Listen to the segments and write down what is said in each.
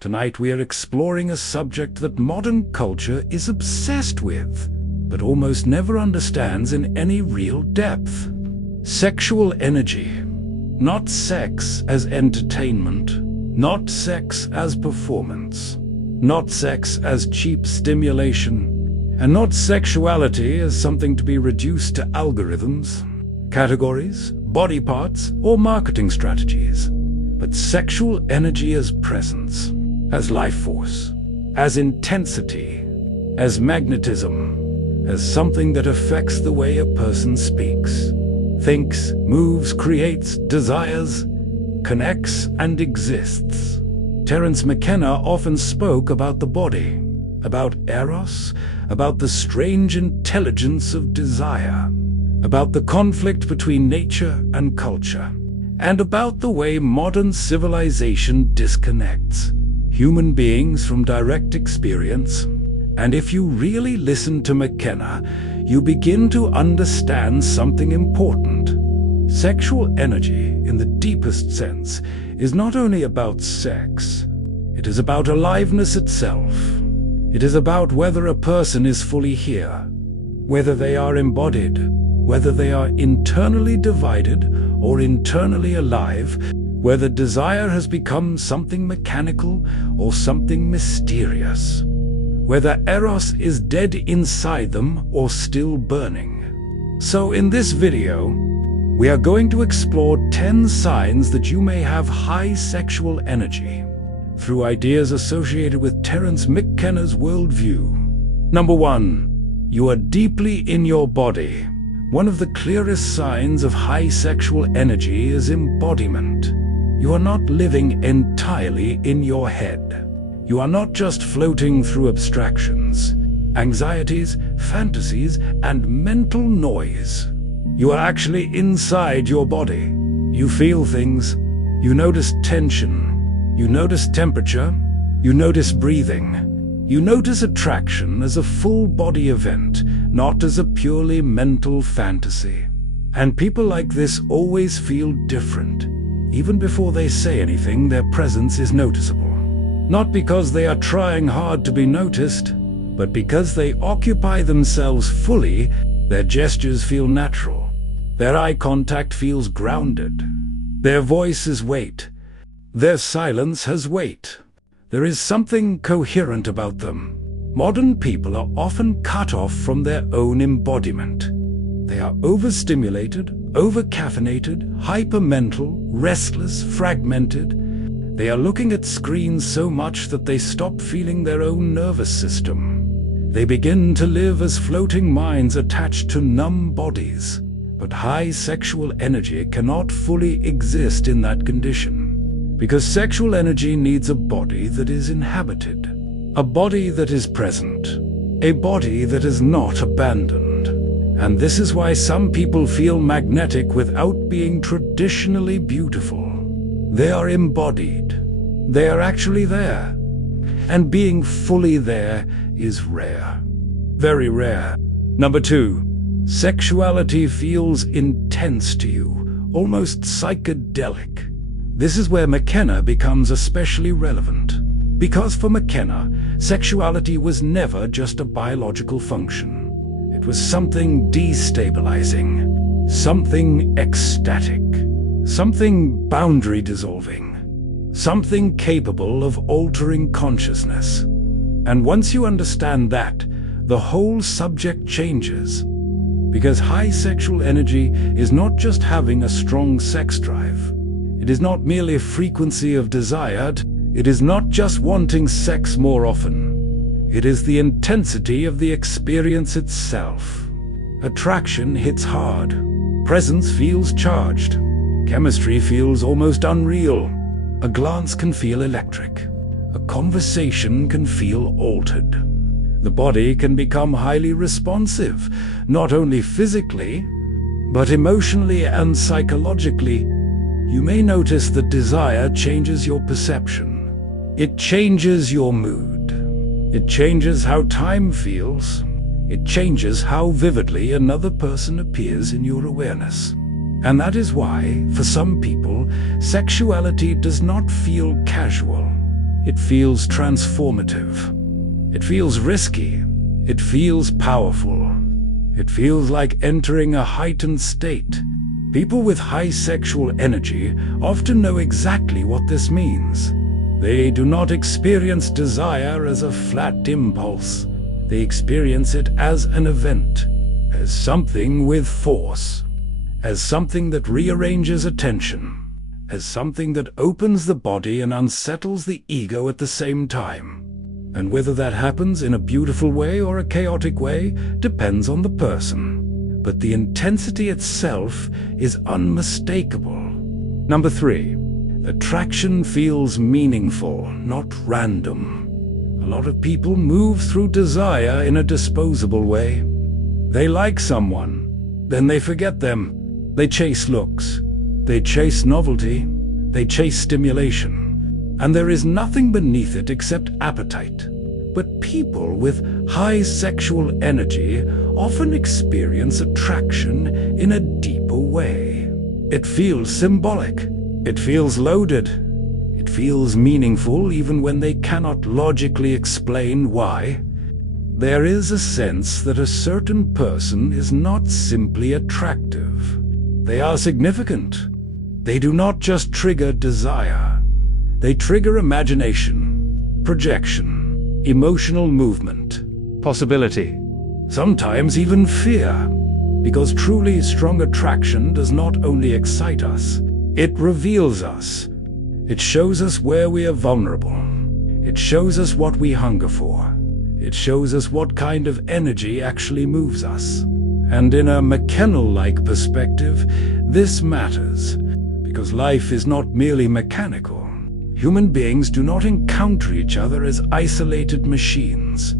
Tonight we are exploring a subject that modern culture is obsessed with, but almost never understands in any real depth. Sexual energy. Not sex as entertainment, not sex as performance, not sex as cheap stimulation, and not sexuality as something to be reduced to algorithms, categories, body parts, or marketing strategies, but sexual energy as presence, as life force, as intensity, as magnetism, as something that affects the way a person speaks, thinks, moves, creates, desires, connects, and exists. Terence McKenna often spoke about the body, about Eros, about the strange intelligence of desire, about the conflict between nature and culture, and about the way modern civilization disconnects human beings from direct experience. And if you really listen to McKenna, you begin to understand something important. Sexual energy, in the deepest sense, is not only about sex. It is about aliveness itself. It is about whether a person is fully here, whether they are embodied, whether they are internally divided or internally alive, whether desire has become something mechanical or something mysterious, whether Eros is dead inside them or still burning. So in this video, we are going to explore 10 signs that you may have high sexual energy through ideas associated with Terence McKenna's worldview. Number 1, you are deeply in your body. One of the clearest signs of high sexual energy is embodiment. You are not living entirely in your head. You are not just floating through abstractions, anxieties, fantasies, and mental noise. You are actually inside your body. You feel things. You notice tension. You notice temperature. You notice breathing. You notice attraction as a full-body event, not as a purely mental fantasy. And people like this always feel different. Even before they say anything, their presence is noticeable. Not because they are trying hard to be noticed, but because they occupy themselves fully. Their gestures feel natural. Their eye contact feels grounded. Their voice is weight. Their silence has weight. There is something coherent about them. Modern people are often cut off from their own embodiment. They are overstimulated, overcaffeinated, hypermental, restless, fragmented. They are looking at screens so much that they stop feeling their own nervous system. They begin to live as floating minds attached to numb bodies. But high sexual energy cannot fully exist in that condition, because sexual energy needs a body that is inhabited, a body that is present, a body that is not abandoned. And this is why some people feel magnetic without being traditionally beautiful. They are embodied. They are actually there. And being fully there is rare. Very rare. Number 2. Sexuality feels intense to you, almost psychedelic. This is where McKenna becomes especially relevant. Because for McKenna, sexuality was never just a biological function. It was something destabilizing, something ecstatic, something boundary dissolving, something capable of altering consciousness. And once you understand that, the whole subject changes. Because high sexual energy is not just having a strong sex drive. It is not merely a frequency of desire. It is not just wanting sex more often. It is the intensity of the experience itself. Attraction hits hard. Presence feels charged. Chemistry feels almost unreal. A glance can feel electric. A conversation can feel altered. The body can become highly responsive, not only physically, but emotionally and psychologically. You may notice that desire changes your perception. It changes your mood. It changes how time feels. It changes how vividly another person appears in your awareness. And that is why, for some people, sexuality does not feel casual. It feels transformative. It feels risky. It feels powerful. It feels like entering a heightened state. People with high sexual energy often know exactly what this means. They do not experience desire as a flat impulse. They experience it as an event, as something with force, as something that rearranges attention, as something that opens the body and unsettles the ego at the same time. And whether that happens in a beautiful way or a chaotic way depends on the person. But the intensity itself is unmistakable. Number 3, attraction feels meaningful, not random. A lot of people move through desire in a disposable way. They like someone, then they forget them. They chase looks. They chase novelty. They chase stimulation. And there is nothing beneath it except appetite. But people with high sexual energy often experience attraction in a deeper way. It feels symbolic. It feels loaded. It feels meaningful even when they cannot logically explain why. There is a sense that a certain person is not simply attractive. They are significant. They do not just trigger desire. They trigger imagination, projection, emotional movement, possibility, sometimes even fear. Because truly strong attraction does not only excite us, it reveals us. It shows us where we are vulnerable. It shows us what we hunger for. It shows us what kind of energy actually moves us. And in a McKenna-like perspective, this matters, because life is not merely mechanical. Human beings do not encounter each other as isolated machines.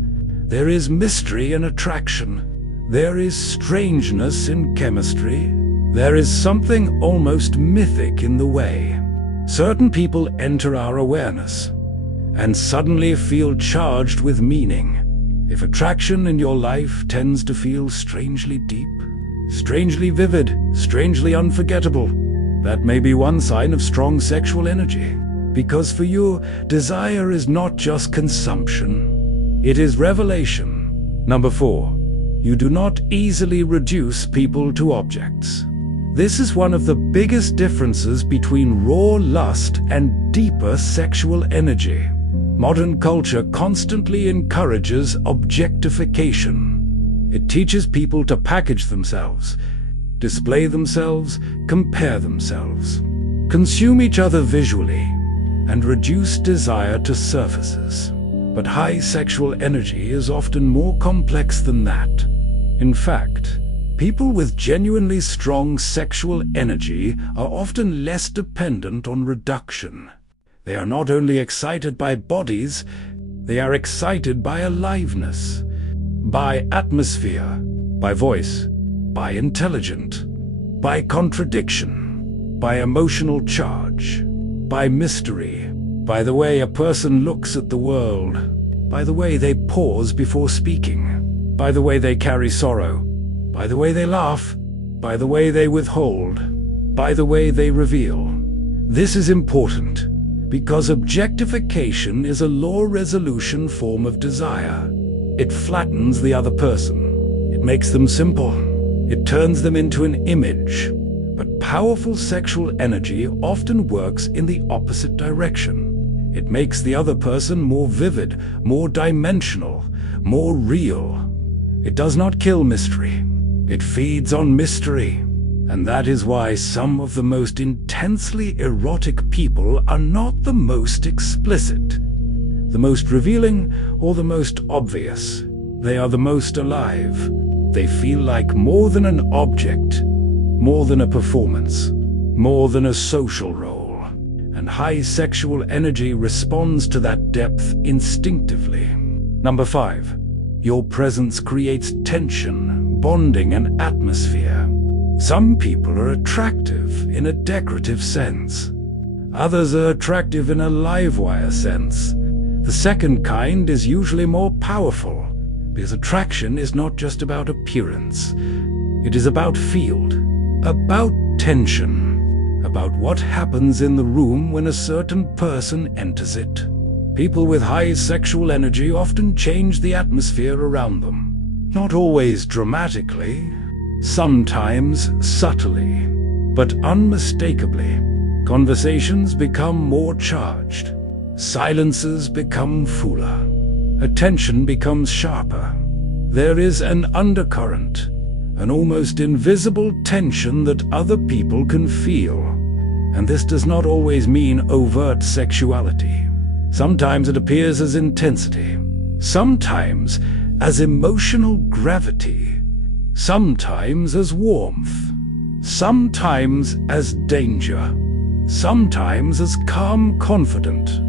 There is mystery in attraction. There is strangeness in chemistry. There is something almost mythic in the way. Certain people enter our awareness and suddenly feel charged with meaning. If attraction in your life tends to feel strangely deep, strangely vivid, strangely unforgettable, that may be one sign of strong sexual energy. Because for you, desire is not just consumption, it is revelation. Number 4, you do not easily reduce people to objects. This is one of the biggest differences between raw lust and deeper sexual energy. Modern culture constantly encourages objectification. It teaches people to package themselves, display themselves, compare themselves, consume each other visually, and reduce desire to surfaces. But high sexual energy is often more complex than that. In fact, people with genuinely strong sexual energy are often less dependent on reduction. They are not only excited by bodies, they are excited by aliveness, by atmosphere, by voice, by intelligent, by contradiction, by emotional charge, by mystery, by the way a person looks at the world, by the way they pause before speaking, by the way they carry sorrow, by the way they laugh, by the way they withhold, by the way they reveal. This is important because objectification is a law-resolution form of desire. It flattens the other person. It makes them simple. It turns them into an image. But powerful sexual energy often works in the opposite direction. It makes the other person more vivid, more dimensional, more real. It does not kill mystery. It feeds on mystery. And that is why some of the most intensely erotic people are not the most explicit, the most revealing, or the most obvious. They are the most alive. They feel like more than an object, more than a performance, more than a social role. And high sexual energy responds to that depth instinctively. Number 5, your presence creates tension, bonding, and atmosphere. Some people are attractive in a decorative sense. Others are attractive in a live-wire sense. The second kind is usually more powerful, because attraction is not just about appearance. It is about field, about tension, about what happens in the room when a certain person enters it. People with high sexual energy often change the atmosphere around them. Not always dramatically, sometimes subtly, but unmistakably. Conversations become more charged. Silences become fuller. Attention becomes sharper. There is an undercurrent, an almost invisible tension that other people can feel. And this does not always mean overt sexuality. Sometimes it appears as intensity, sometimes as emotional gravity, sometimes as warmth, sometimes as danger, sometimes as calm confident,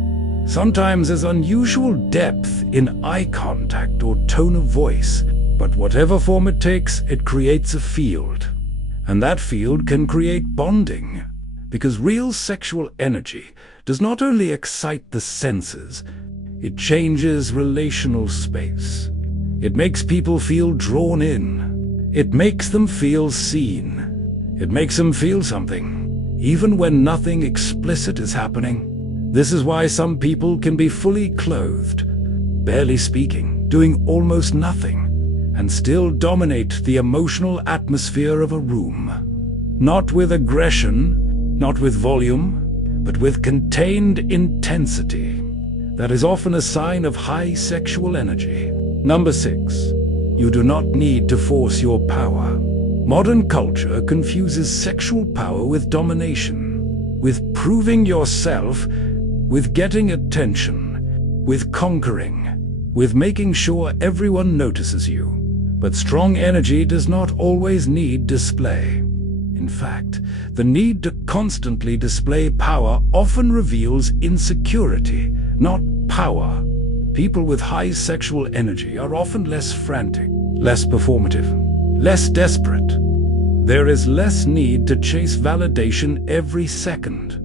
sometimes as unusual depth in eye contact or tone of voice. But whatever form it takes, it creates a field. And that field can create bonding, because real sexual energy does not only excite the senses, it changes relational space. It makes people feel drawn in. It makes them feel seen. It makes them feel something, even when nothing explicit is happening. This is why some people can be fully clothed, barely speaking, doing almost nothing, and still dominate the emotional atmosphere of a room. Not with aggression, not with volume, but with contained intensity. That is often a sign of high sexual energy. Number 6. You do not need to force your power. Modern culture confuses sexual power with domination, with proving yourself, with getting attention, with conquering, with making sure everyone notices you. But strong energy does not always need display. In fact, the need to constantly display power often reveals insecurity, not power. People with high sexual energy are often less frantic, less performative, less desperate. There is less need to chase validation every second,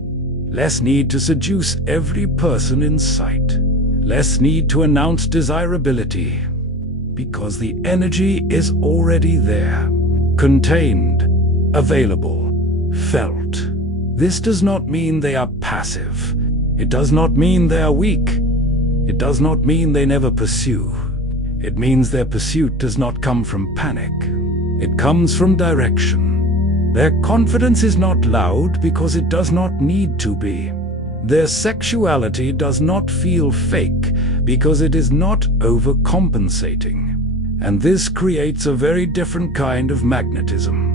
less need to seduce every person in sight, less need to announce desirability, because the energy is already there, contained, available, felt. This does not mean they are passive. It does not mean they are weak. It does not mean they never pursue. It means their pursuit does not come from panic. It comes from direction. Their confidence is not loud because it does not need to be. Their sexuality does not feel fake because it is not overcompensating. And this creates a very different kind of magnetism.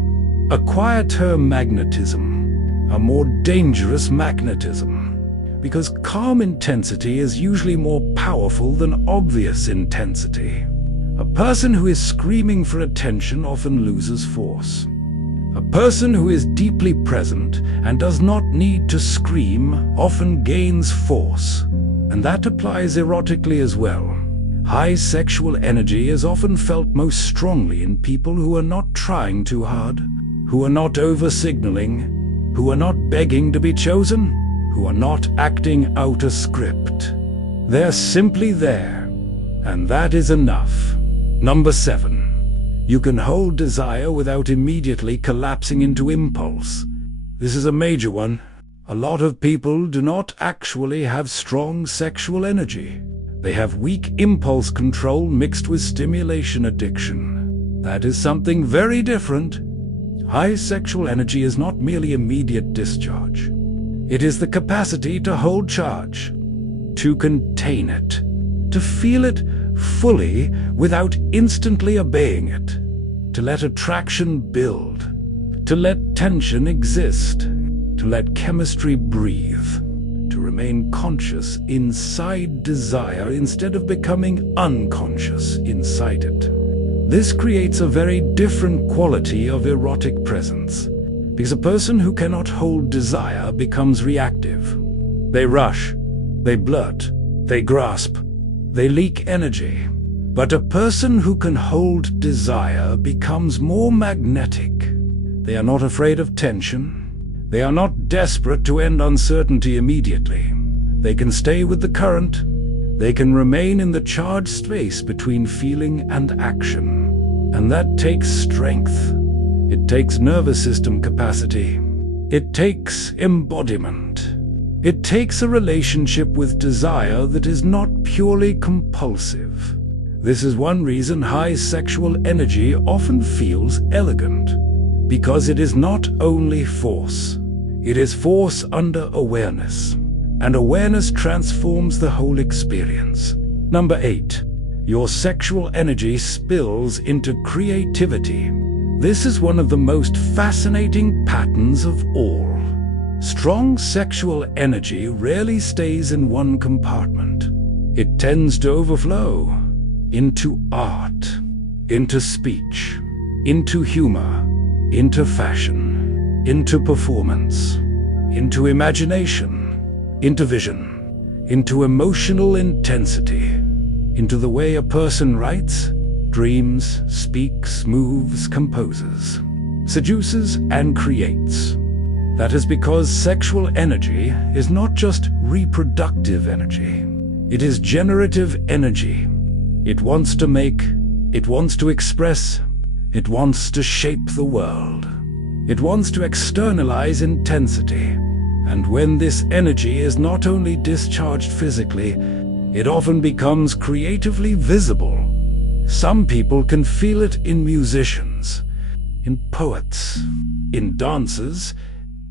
A quieter magnetism, a more dangerous magnetism, because calm intensity is usually more powerful than obvious intensity. A person who is screaming for attention often loses force. A person who is deeply present and does not need to scream often gains force, and that applies erotically as well. High sexual energy is often felt most strongly in people who are not trying too hard, who are not over-signaling, who are not begging to be chosen, who are not acting out a script. They're simply there, and that is enough. Number 7. You can hold desire without immediately collapsing into impulse. This is a major one. A lot of people do not actually have strong sexual energy. They have weak impulse control mixed with stimulation addiction. That is something very different. High sexual energy is not merely immediate discharge. It is the capacity to hold charge, to contain it, to feel it fully without instantly obeying it, to let attraction build, to let tension exist, to let chemistry breathe, to remain conscious inside desire instead of becoming unconscious inside it. This creates a very different quality of erotic presence, because a person who cannot hold desire becomes reactive. They rush, they blurt, they grasp, they leak energy. But a person who can hold desire becomes more magnetic. They are not afraid of tension. They are not desperate to end uncertainty immediately. They can stay with the current. They can remain in the charged space between feeling and action. And that takes strength. It takes nervous system capacity. It takes embodiment. It takes a relationship with desire that is not purely compulsive. This is one reason high sexual energy often feels elegant, because it is not only force. It is force under awareness, and awareness transforms the whole experience. Number 8. Your sexual energy spills into creativity. This is one of the most fascinating patterns of all. Strong sexual energy rarely stays in one compartment. It tends to overflow into art, into speech, into humor, into fashion, into performance, into imagination, into vision, into emotional intensity, into the way a person writes, dreams, speaks, moves, composes, seduces, and creates. That is because sexual energy is not just reproductive energy. It is generative energy. It wants to make, it wants to express, it wants to shape the world. It wants to externalize intensity. And when this energy is not only discharged physically, it often becomes creatively visible. Some people can feel it in musicians, in poets, in dancers,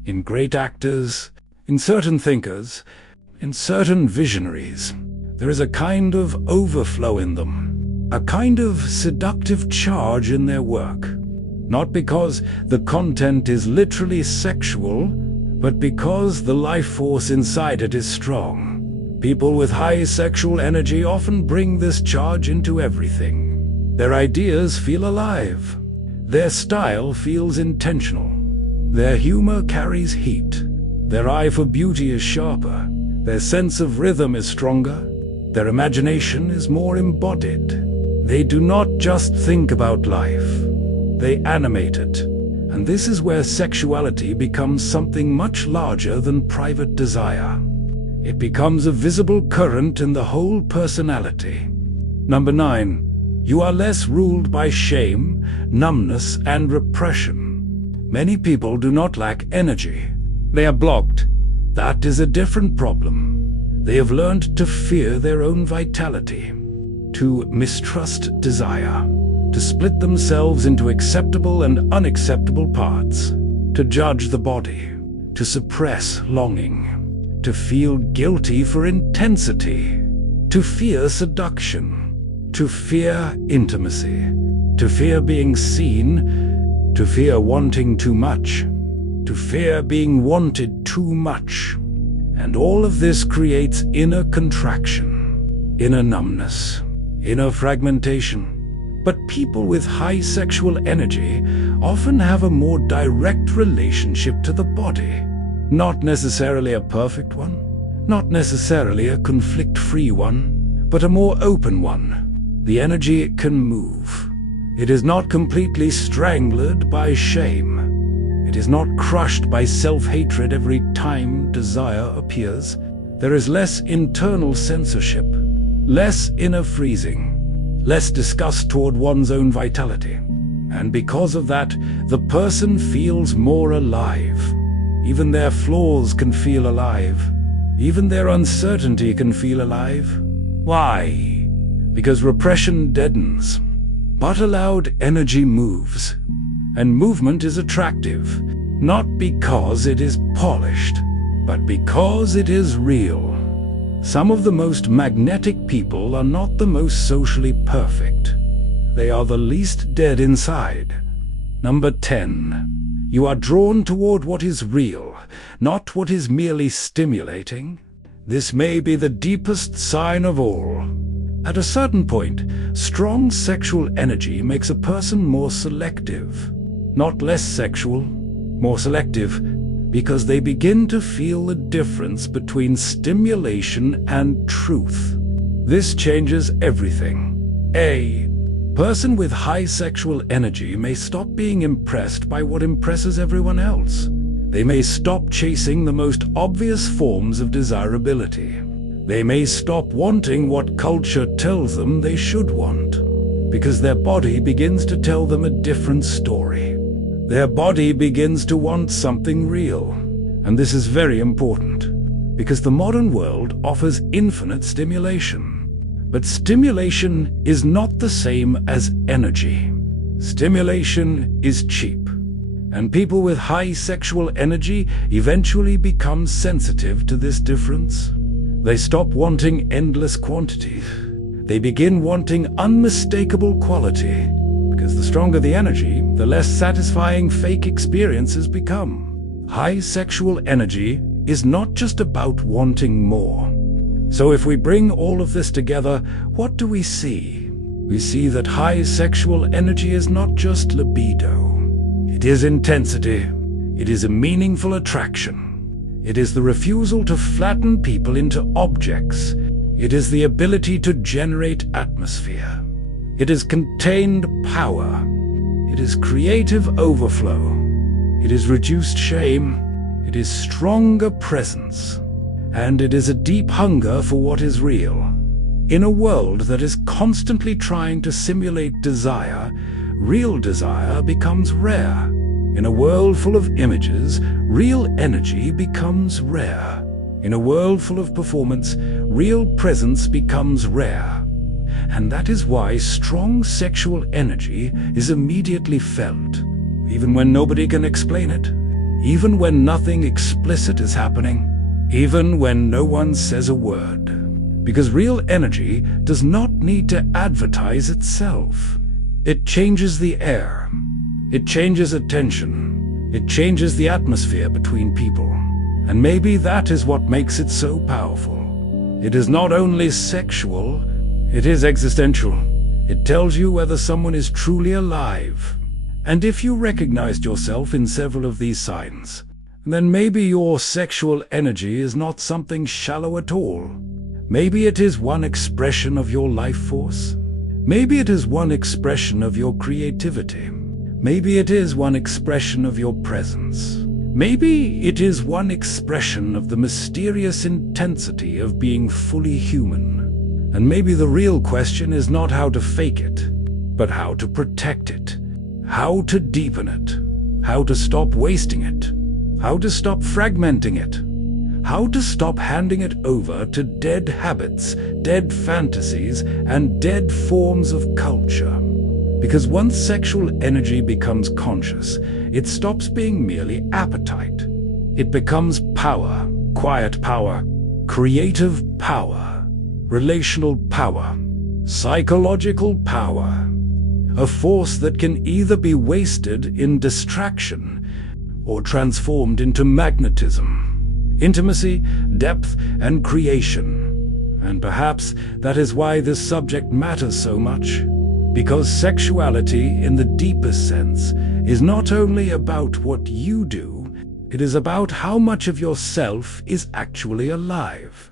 in great actors, in certain thinkers, in certain visionaries. There is a kind of overflow in them, a kind of seductive charge in their work. Not because the content is literally sexual, but because the life force inside it is strong. People with high sexual energy often bring this charge into everything. Their ideas feel alive. Their style feels intentional. Their humor carries heat. Their eye for beauty is sharper. Their sense of rhythm is stronger. Their imagination is more embodied. They do not just think about life. They animate it. And this is where sexuality becomes something much larger than private desire. It becomes a visible current in the whole personality. Number 9. You are less ruled by shame, numbness, and repression. Many people do not lack energy. They are blocked. That is a different problem. They have learned to fear their own vitality, to mistrust desire, to split themselves into acceptable and unacceptable parts, to judge the body, to suppress longing, to feel guilty for intensity, to fear seduction, to fear intimacy, to fear being seen, to fear wanting too much, to fear being wanted too much. And all of this creates inner contraction, inner numbness, inner fragmentation. But people with high sexual energy often have a more direct relationship to the body. Not necessarily a perfect one, not necessarily a conflict-free one, but a more open one. The energy can move. It is not completely strangled by shame. It is not crushed by self-hatred every time desire appears. There is less internal censorship, less inner freezing, less disgust toward one's own vitality. And because of that, the person feels more alive. Even their flaws can feel alive. Even their uncertainty can feel alive. Why? Because repression deadens. But allowed energy moves, and movement is attractive, not because it is polished, but because it is real. Some of the most magnetic people are not the most socially perfect. They are the least dead inside. Number 10. You are drawn toward what is real, not what is merely stimulating. This may be the deepest sign of all. At a certain point, strong sexual energy makes a person more selective. Not less sexual, more selective, because they begin to feel the difference between stimulation and truth. This changes everything. A person with high sexual energy may stop being impressed by what impresses everyone else. They may stop chasing the most obvious forms of desirability. They may stop wanting what culture tells them they should want, because their body begins to tell them a different story. Their body begins to want something real. And this is very important, because the modern world offers infinite stimulation. But stimulation is not the same as energy. Stimulation is cheap, and people with high sexual energy eventually become sensitive to this difference. They stop wanting endless quantity. They begin wanting unmistakable quality, because the stronger the energy, the less satisfying fake experiences become. High sexual energy is not just about wanting more. So if we bring all of this together, what do we see? We see that high sexual energy is not just libido. It is intensity. It is a meaningful attraction. It is the refusal to flatten people into objects. It is the ability to generate atmosphere. It is contained power. It is creative overflow. It is reduced shame. It is stronger presence. And it is a deep hunger for what is real. In a world that is constantly trying to simulate desire, real desire becomes rare. In a world full of images, real energy becomes rare. In a world full of performance, real presence becomes rare. And that is why strong sexual energy is immediately felt, even when nobody can explain it, even when nothing explicit is happening, even when no one says a word. Because real energy does not need to advertise itself. It changes the air. It changes attention. It changes the atmosphere between people. And maybe that is what makes it so powerful. It is not only sexual, it is existential. It tells you whether someone is truly alive. And if you recognized yourself in several of these signs, then maybe your sexual energy is not something shallow at all. Maybe it is one expression of your life force. Maybe it is one expression of your creativity. Maybe it is one expression of your presence. Maybe it is one expression of the mysterious intensity of being fully human. And maybe the real question is not how to fake it, but how to protect it, how to deepen it, how to stop wasting it, how to stop fragmenting it, how to stop handing it over to dead habits, dead fantasies, and dead forms of culture. Because once sexual energy becomes conscious, it stops being merely appetite. It becomes power, quiet power, creative power, relational power, psychological power. A force that can either be wasted in distraction or transformed into magnetism, intimacy, depth, and creation. And perhaps that is why this subject matters so much. Because sexuality, in the deepest sense, is not only about what you do, it is about how much of yourself is actually alive.